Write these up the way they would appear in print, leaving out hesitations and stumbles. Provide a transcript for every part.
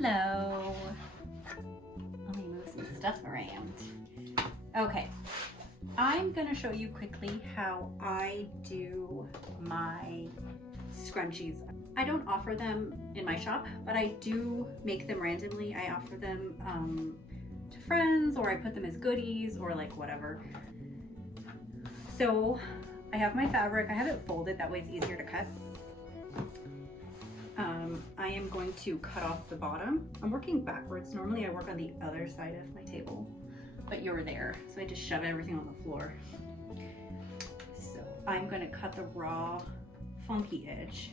Hello. Let me move some stuff around. Okay, I'm gonna show you quickly how I do my scrunchies. I don't offer them in my shop, but I do make them randomly. I offer them to friends, or I put them as goodies, or like whatever. So I have my fabric. I have it folded, that way it's easier to cut. I am going to cut off the bottom. I'm working backwards. Normally I work on the other side of my table, but you're there, so I just shove everything on the floor. So I'm going to cut the raw funky edge.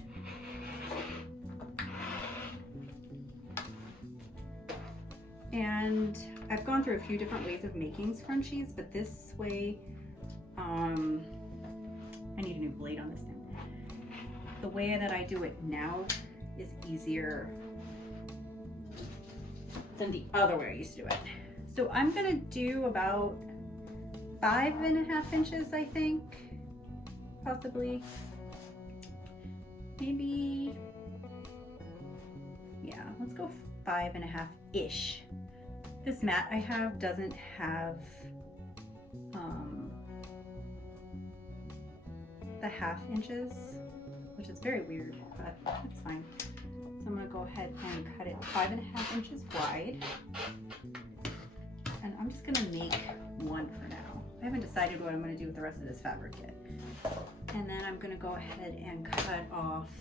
And I've gone through a few different ways of making scrunchies, but this way, I need a new blade on this thing. The way that I do it now is easier than the other way I used to do it. So I'm gonna do about 5.5 inches, I think, possibly. Maybe, yeah, let's go 5.5-ish. This mat I have doesn't have the 1/2 inches, which is very weird, but it's fine. So I'm gonna go ahead and cut it 5.5 inches wide. And I'm just gonna make one for now. I haven't decided what I'm gonna do with the rest of this fabric yet. And then I'm gonna go ahead and cut off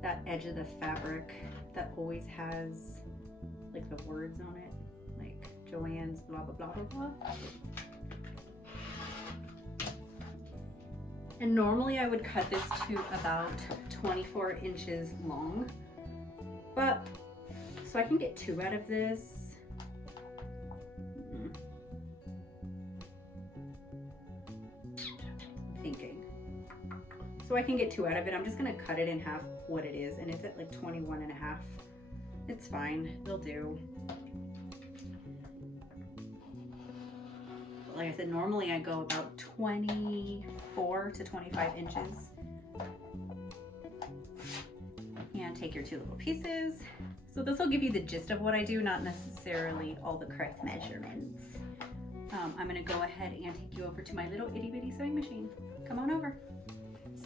that edge of the fabric that always has like the words on it, like Joanne's blah blah blah blah blah. And normally I would cut this to about 24 inches long, but so I can get 2 out of this. Thinking. So I can get 2 out of it. I'm just gonna cut it in half what it is, and it's at like 21.5. It's fine, they'll do. Like I said, normally I go about 24 to 25 inches. And take your 2 little pieces. So this will give you the gist of what I do, not necessarily all the correct measurements. I'm gonna go ahead and take you over to my little itty bitty sewing machine. Come on over.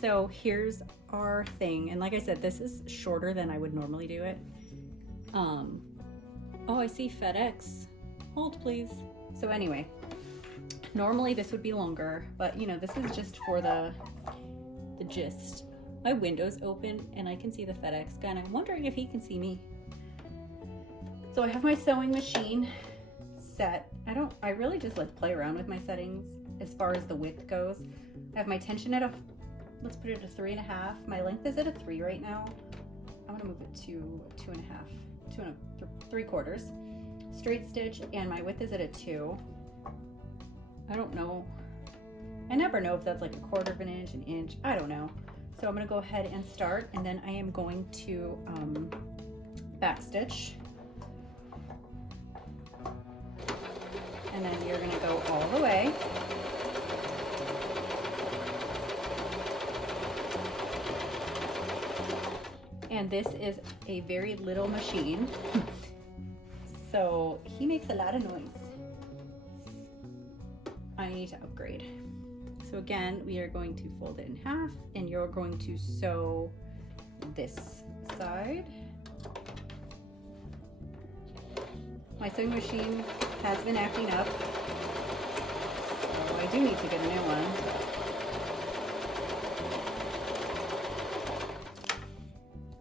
So here's our thing. And like I said, this is shorter than I would normally do it. Oh, I see FedEx. Hold please. So anyway, normally this would be longer, but you know, this is just for the gist. My window's open and I can see the FedEx guy, and I'm wondering if he can see me. So I have my sewing machine set. I really just like play around with my settings as far as the width goes. I have my tension at let's put it at 3.5. My length is at a 3 right now. I'm gonna move it to 2.5, 3/4 straight stitch, and my width is at a 2. I don't know. I never know if that's like 1/4 of an inch, an inch. I don't know. So I'm gonna go ahead and start, and then I am going to back stitch. And then you're gonna go all the way. And this is a very little machine. So he makes a lot of noise. I need to upgrade. So again, we are going to fold it in half, and you're going to sew this side. My sewing machine has been acting up, so I do need to get a new one.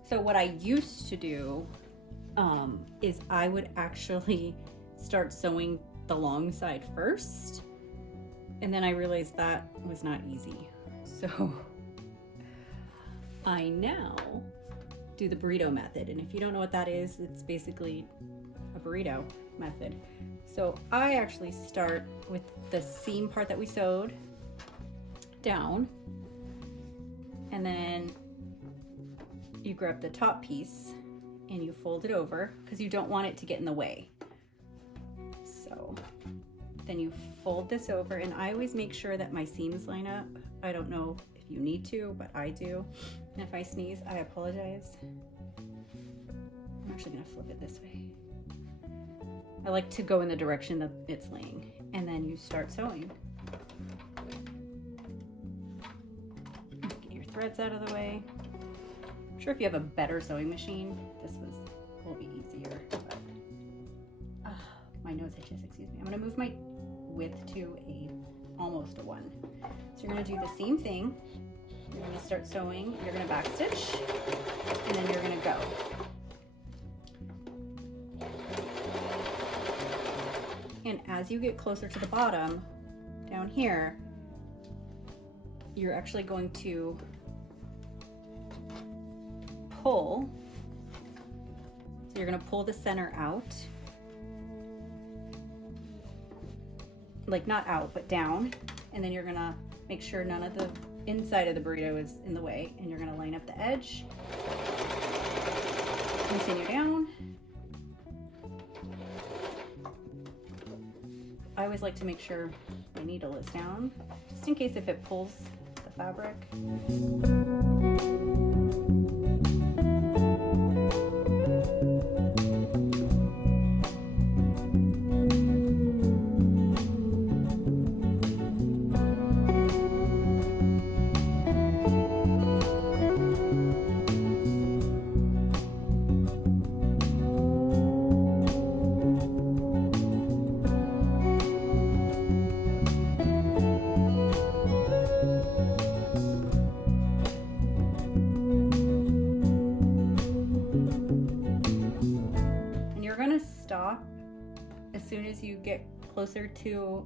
So what I used to do is I would actually start sewing the long side first, and then I realized that was not easy. So I now do the burrito method, and if you don't know what that is, it's basically a burrito method. So I actually start with the seam part that we sewed down, and then you grab the top piece and you fold it over because you don't want it to get in the way. So then you fold this over, and I always make sure that my seams line up. I don't know if you need to, but I do. And if I sneeze, I apologize. actually gonna flip it this way. I like to go in the direction that it's laying, and then you start sewing. Get your threads out of the way. I'm sure if you have a better sewing machine, this will be easier. But, my nose itches, excuse me. I'm gonna move my width to almost a 1. So you're gonna do the same thing. You're gonna start sewing, you're gonna back stitch, and then you're gonna go. And as you get closer to the bottom, down here, you're actually going to pull. So you're gonna pull the center out. Like not out, but down. And then you're gonna make sure none of the inside of the burrito is in the way. And you're gonna line up the edge. Continue down. I always like to make sure my needle is down, just in case if it pulls the fabric. Stop as soon as you get closer to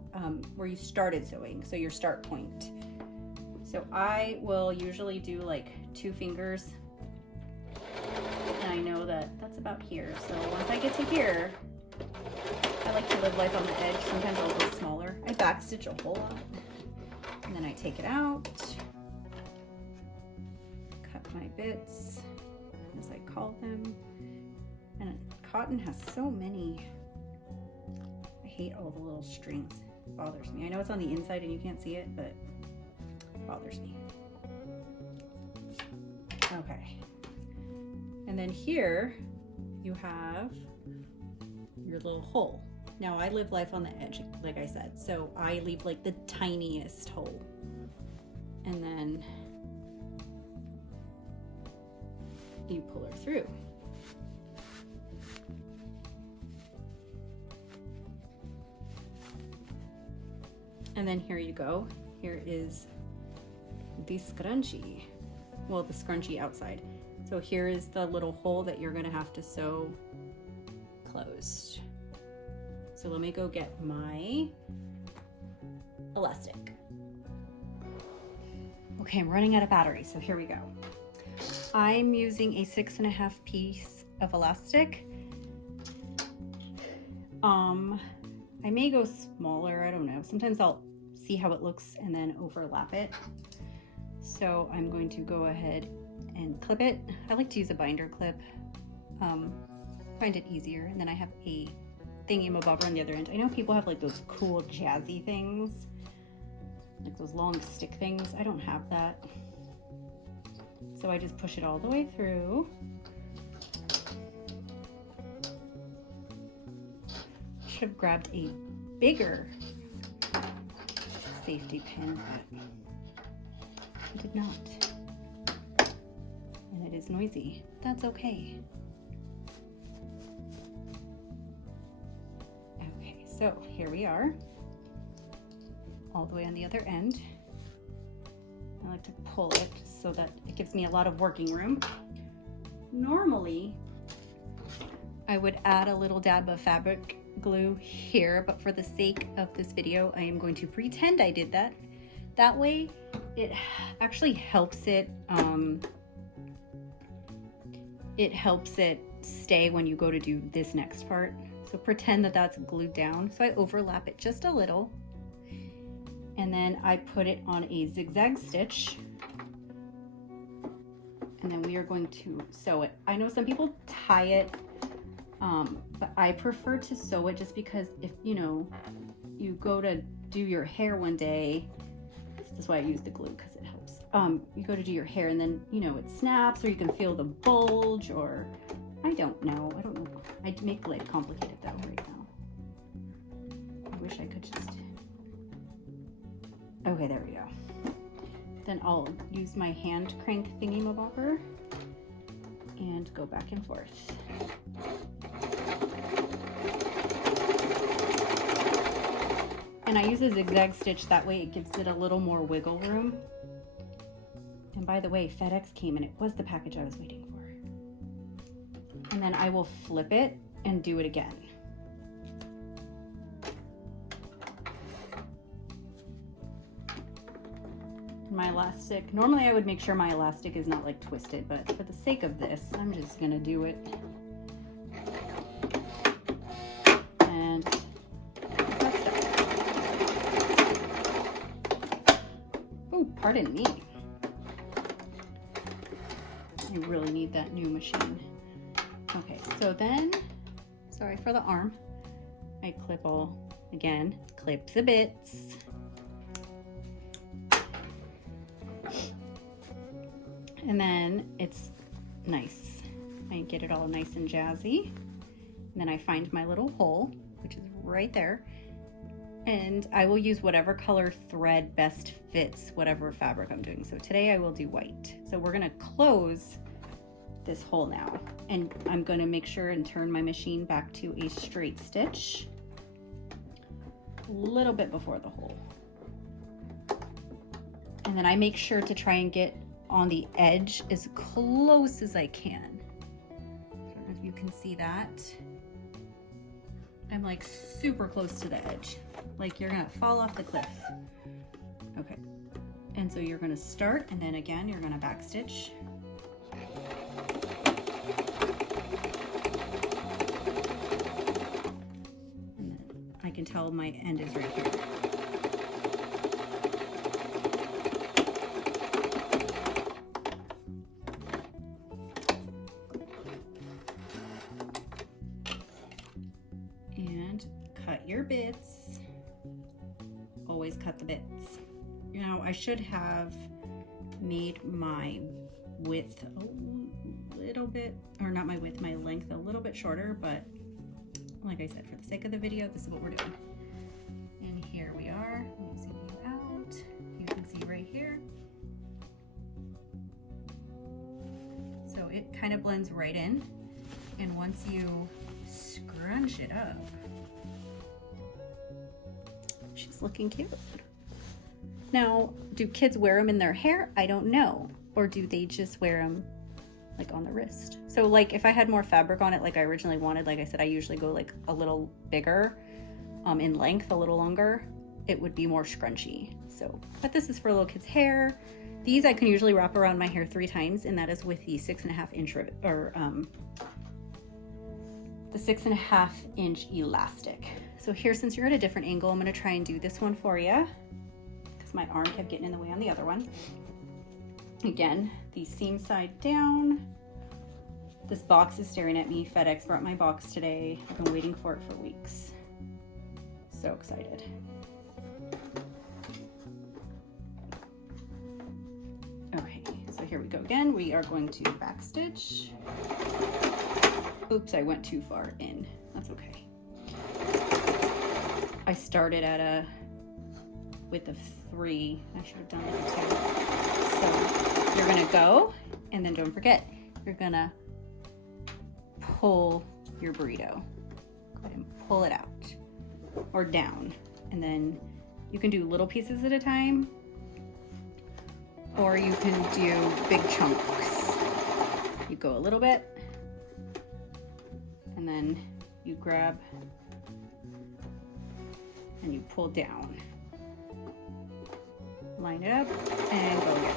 where you started sewing, so your start point. So I will usually do like 2 fingers, and I know that that's about here. So once I get to here, I like to live life on the edge. Sometimes I'll go smaller. I back stitch a whole lot, and then I take it out, cut my bits as I call them. And cotton has so many. I hate all the little strings. It bothers me. I know it's on the inside and you can't see it, but it bothers me. Okay. And then here you have your little hole. Now I live life on the edge, like I said, so I leave like the tiniest hole. And then you pull her through. And then here you go. Here is the scrunchie. Well, the scrunchie outside. So here is the little hole that you're gonna have to sew closed. So let me go get my elastic. Okay, I'm running out of battery, so here we go. I'm using a 6.5 piece of elastic. I may go smaller, I don't know. Sometimes I'll see how it looks and then overlap it. So I'm going to go ahead and clip it. I like to use a binder clip. Find it easier. And then I have a thingy-mabobber on the other end. I know people have like those cool jazzy things, like those long stick things. I don't have that. So I just push it all the way through. Should have grabbed a bigger safety pin, but I did not. And it is noisy. That's okay. Okay, so here we are, all the way on the other end. I like to pull it so that it gives me a lot of working room. Normally, I would add a little dab of fabric glue here, but for the sake of this video, I am going to pretend I did that. That way, it actually helps it, stay when you go to do this next part. So pretend that that's glued down. So I overlap it just a little, and then I put it on a zigzag stitch, and then we are going to sew it. I know some people tie it, but I prefer to sew it just because if, you know, you go to do your hair one day, this is why I use the glue, because it helps. You go to do your hair and then, you know, it snaps, or you can feel the bulge, or I don't know I make life complicated though right now. I wish I could just... Okay, there we go. Then I'll use my hand crank thingy-mabobber and go back and forth. And I use a zigzag stitch, that way it gives it a little more wiggle room. And by the way, FedEx came and it was the package I was waiting for. And then I will flip it and do it again. My elastic, normally I would make sure my elastic is not like twisted, but for the sake of this, I'm just gonna do it. And that's done. Oh, pardon me. You really need that new machine. Okay, so then, sorry for the arm. I clip all, again, clip the bits. And then it's nice. I get it all nice and jazzy. And then I find my little hole, which is right there. And I will use whatever color thread best fits whatever fabric I'm doing. So today I will do white. So we're gonna close this hole now. And I'm gonna make sure and turn my machine back to a straight stitch a little bit before the hole. And then I make sure to try and get on the edge as close as I can. I don't know if you can see that. I'm like super close to the edge. Like you're gonna fall off the cliff. Okay. And so you're gonna start, and then again, you're gonna backstitch. And then I can tell my end is right here. Your bits. Always cut the bits. Now I should have made my width a little bit, or not my width, my length a little bit shorter, but like I said, for the sake of the video, this is what we're doing. And here we are. Let me zoom you out. You can see right here. So it kind of blends right in, and once you scrunch it up, she's looking cute. Now, do kids wear them in their hair? I don't know. Or do they just wear them like on the wrist? So like if I had more fabric on it like I originally wanted, like I said, I usually go like a little bigger in length, a little longer, it would be more scrunchy. So, but this is for little kids' hair. These I can usually wrap around my hair 3 times, and that is with the 6.5 inch ribbon, or the 6.5 inch elastic. So here, since you're at a different angle, I'm gonna try and do this one for you because my arm kept getting in the way on the other one. Again, the seam side down. This box is staring at me. FedEx brought my box today. I've been waiting for it for weeks. So excited. Okay, so here we go again. We are going to backstitch. Oops, I went too far in. That's okay. I started at a width of 3. I should have done it at 2. So you're gonna go, and then don't forget, you're gonna pull your burrito. Go ahead and pull it out or down, and then you can do little pieces at a time, or you can do big chunks. You go a little bit, and then you grab and you pull down. Line it up and go again.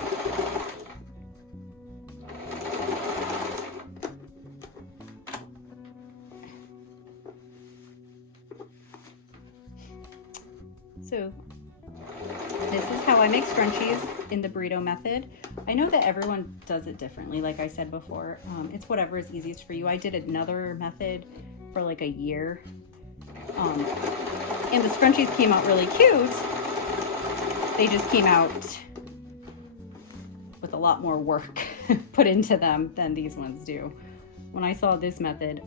So this is how I make scrunchies in the burrito method. I know that everyone does it differently, like I said before. It's whatever is easiest for you. I did another method for like a year. And the scrunchies came out really cute. They just came out with a lot more work put into them than these ones do. When I saw this method,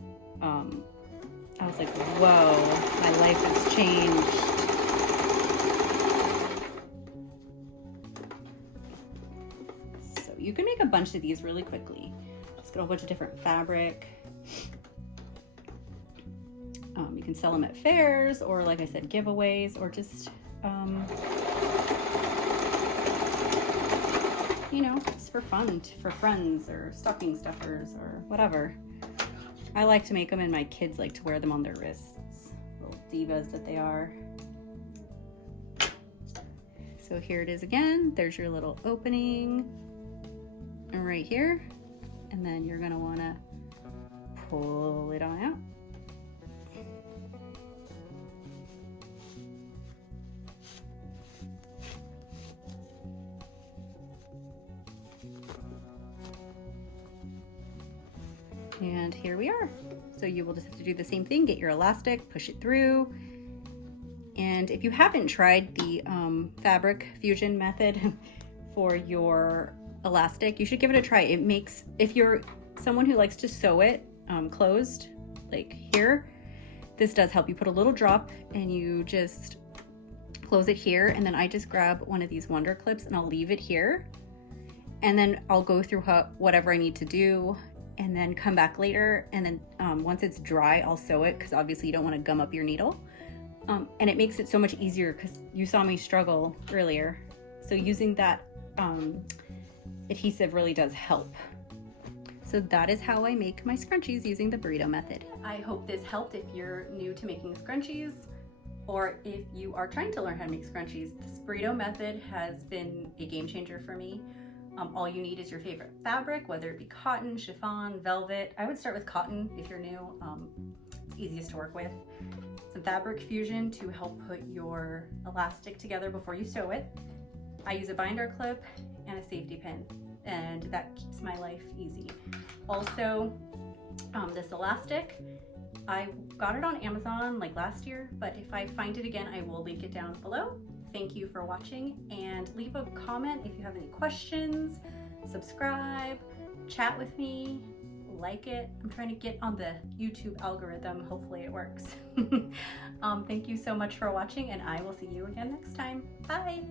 I was like, whoa, my life has changed. So you can make a bunch of these really quickly. Just get a whole bunch of different fabric. You can sell them at fairs, or like I said, giveaways, or just, you know, just for fun, for friends, or stocking stuffers, or whatever. I like to make them, and my kids like to wear them on their wrists, little divas that they are. So here it is again. There's your little opening right here, and then you're gonna wanna pull it on out. And here we are. So you will just have to do the same thing, get your elastic, push it through. And if you haven't tried the fabric fusion method for your elastic, you should give it a try. It makes, if you're someone who likes to sew it closed, like here, this does help. You put a little drop and you just close it here, and then I just grab one of these Wonder Clips and I'll leave it here. And then I'll go through whatever I need to do, and then come back later, and then once it's dry, I'll sew it, because obviously you don't want to gum up your needle. And it makes it so much easier, because you saw me struggle earlier. So using that adhesive really does help. So that is how I make my scrunchies using the burrito method. I hope this helped if you're new to making scrunchies, or if you are trying to learn how to make scrunchies. This burrito method has been a game changer for me. All you need is your favorite fabric, whether it be cotton, chiffon, velvet. I would start with cotton if you're new. It's easiest to work with. Some fabric fusion to help put your elastic together before you sew it. I use a binder clip and a safety pin, and that keeps my life easy. Also, this elastic, I got it on Amazon like last year, but if I find it again, I will link it down below. Thank you for watching, and leave a comment if you have any questions. Subscribe, chat with me, like it. I'm trying to get on the YouTube algorithm. Hopefully it works. Thank you so much for watching, and I will see you again next time. Bye.